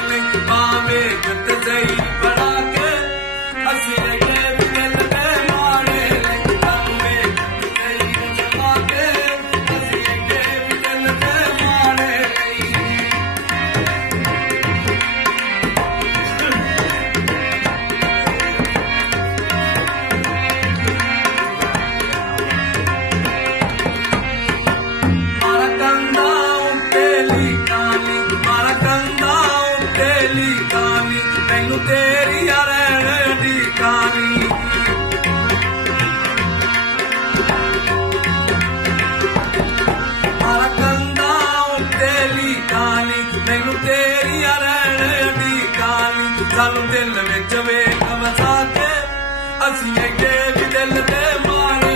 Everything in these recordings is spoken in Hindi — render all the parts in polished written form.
पावे गत सही बड़ा के असी के दिल दे मारे पावे गत सही जमा के असी के दिल दे मारे तैनू तेरी रहने दी कहानी मारा कंधा तेली कहानी तैनू तेरी रहने दी कहानी सानू दिल विच वेख वसा के असी अगे भी दिल दे मारे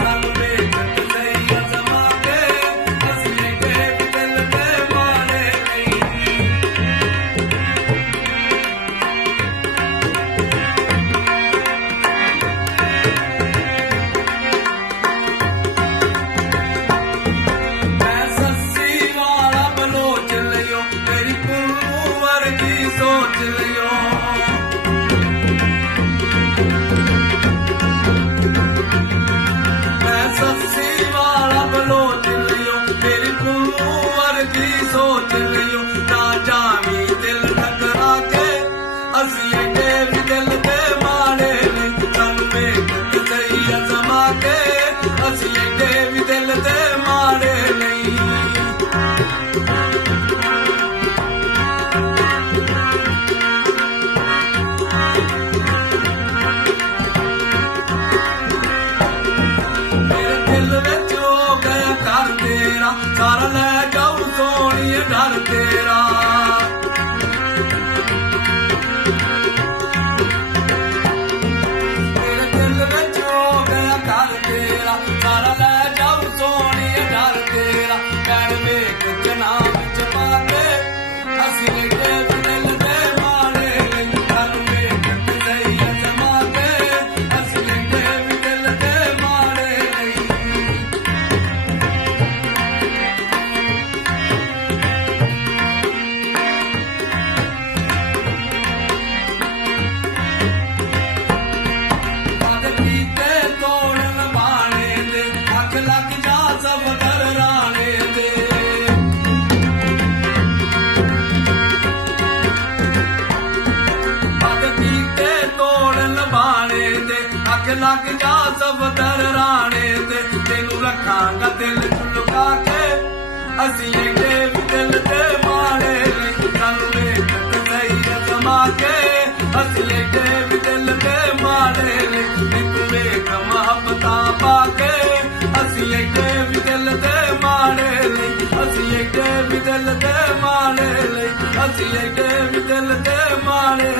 सानू वेख सही जमा के असी अगे भी दिल दे मारे सोच लियो मैं सस्सी वाला बलोच लियो मेरी कुंवर की सोच लियो ना जामी दिल टकरा के असी अगे भी दिल दे मारे तन में सही जमा के असी अगे भी दिल दे मारे नहीं सारा ले जाऊ सोनिए घर तेरा मेरे दिल विच हो गया घर तेरा सारा ले जाऊ सोनिए घर तेरा पैर वेख जना विच पाके असी के दिल दे मारे घर वेख सही जमा के असी के दिल दे मारे लग जा सब दराने दे भगती के तोड़ लबाने दे अग लग जा सब दराने दे तेनू रखांगा दिल लुका के असी के दिल दे मारे सानू वेख सही जमा के असी के दिल दे मारे तू वेख मोहब्बतां पाके असी के भी दिल दे मारे असी के भी दिल दे मारे असी के भी दिल दे मारे